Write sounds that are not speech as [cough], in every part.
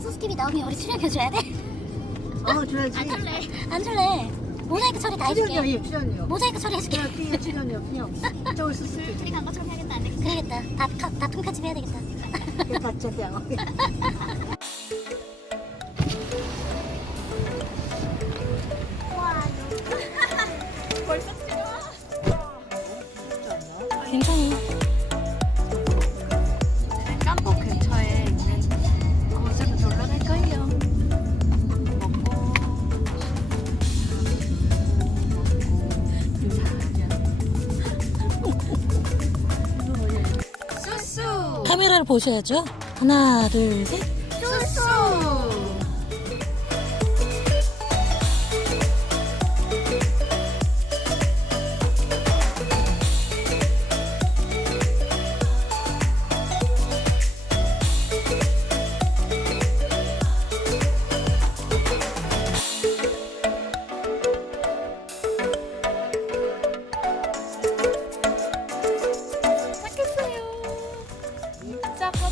소스TV 나오면 우리 출연해줘야 돼? 어 줘야지. 안 줄래 안 줄래 모자이크 처리 다 해줄게 출연료 출연료. 모자이크 처리 해줄게 야삐 출연료 비용. 저울 수수. 둘이 간 것처럼 해야겠다 안 되겠다 그래야겠다 다, 다, 다 통편집 해야 되겠다 같이 대하 [laughs] 보셔야죠. 하나 둘셋. 수수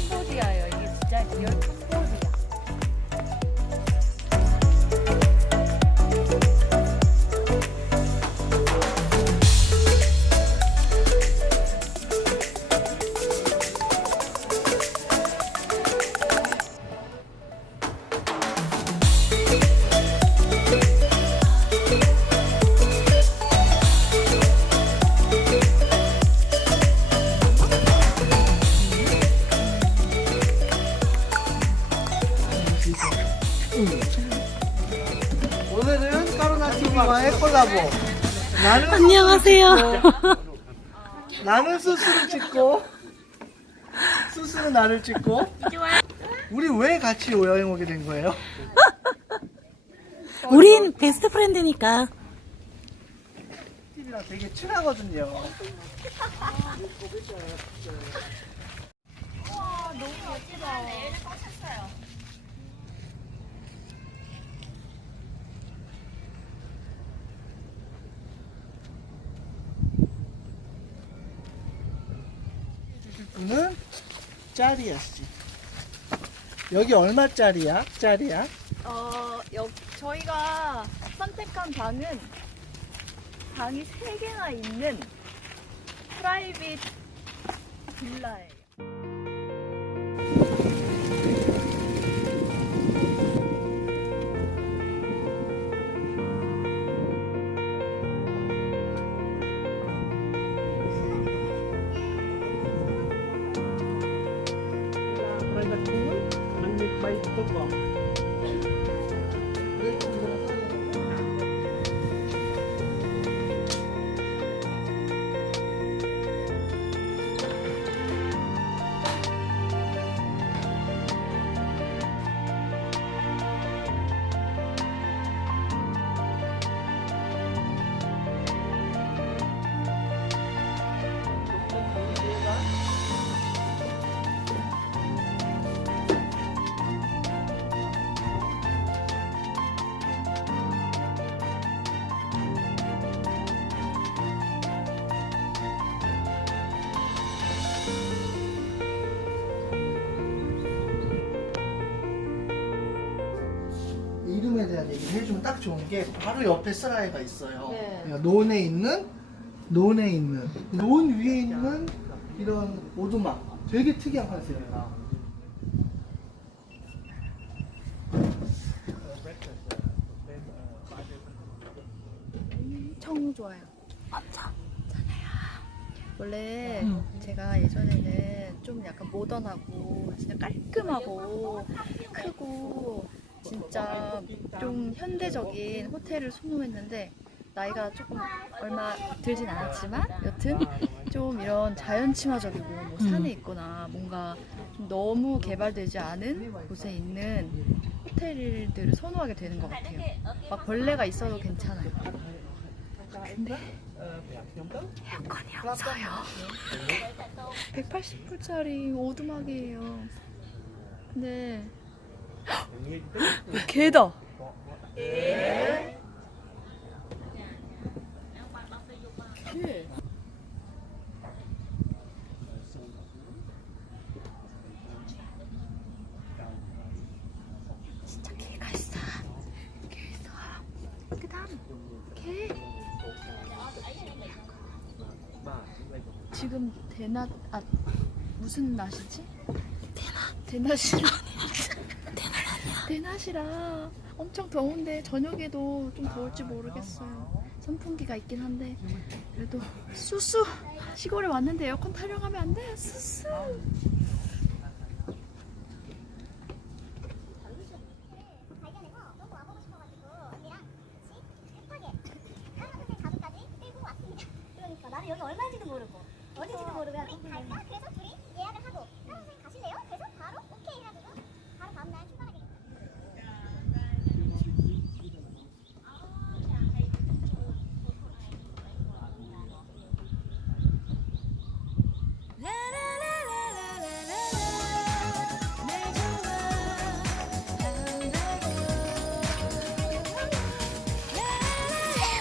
캄보디아예요. 이게 진짜 리얼 오늘은 까르나 TV와의 콜라보. 나는 안녕하세요. 찍고, 나는 수수를 찍고, 수수는 나를 찍고. 우리 왜 같이 여행 오게 된 거예요? [laughs] 우린 베스트 프렌드니까 TV랑 되게 친하거든요. 는 짜리야 씨. 여기 얼마짜리야? 짜리야? 어, 여, 저희가 선택한 방은 방이 3개나 있는 프라이빗 빌라예요. 얘기를 해주면 딱 좋은 게 바로 옆에 스라이가 있어요. 네. 그러니까 논에 있는 논에 있는 논 위에 있는 이런 오두막 되게 특이한 컨셉이에요. 엄청 좋아요. 원래 음. 제가 예전에는 좀 약간 모던하고 진짜 깔끔하고 크고 진짜 좀 현대적인 호텔을 선호했는데 나이가 조금 얼마 들진 않았지만 여튼 좀 이런 자연 친화적이고 뭐 산에 있거나 뭔가 좀 너무 개발되지 않은 곳에 있는 호텔들을 선호하게 되는 것 같아요. 막 벌레가 있어도 괜찮아요. 근데 에어컨이 없어요. 180불짜리 오두막이에요. 근데 개다. 지금 대낮 아 무슨 낮이지? 대낮. 대낮이 대낮이라 엄청 더운데 저녁에도 좀 더울지 모르겠어요. 선풍기가 있긴 한데 그래도 수수 시골에 왔는데 에어컨 타령하면 안 돼. 수수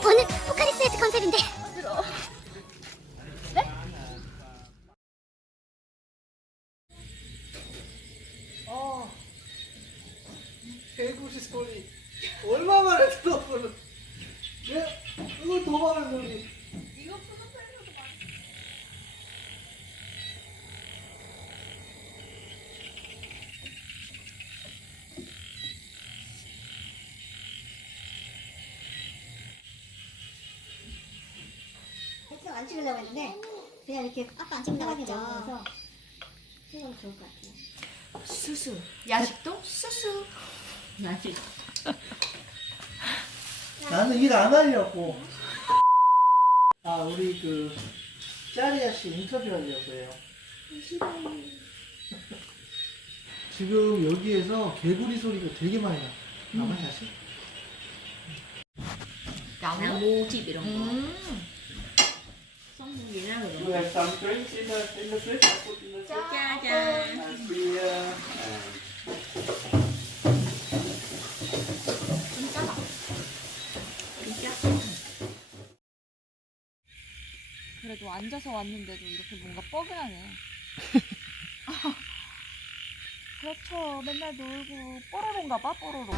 오늘 포카리스에트 컨셉인데. 아, 개구리 소리. 얼마만에 들어보는. 예? 이거 도망을 소리 안 찍으려고 했는데 그냥 이렇게 아빠 안 찍는다고 편하게? 먹으면서 찍으면 좋을 것 같아요. 수수 야식도 수수 나지. 나는 일 안 하려고 아 우리 그 짜리아 씨 인터뷰 하려고 해요 지금 여기에서 개구리 소리가 되게 많이 나 나만 다시? 나무집 이런 거. 음. You have some drinks in the in the fridge. I put in the fridge. 짜잔. And beer and 그래도 앉아서 왔는데도 이렇게 뭔가 뻐근하네. 그렇죠. 맨날 놀고 뽀로로인가 봐, 뽀로로.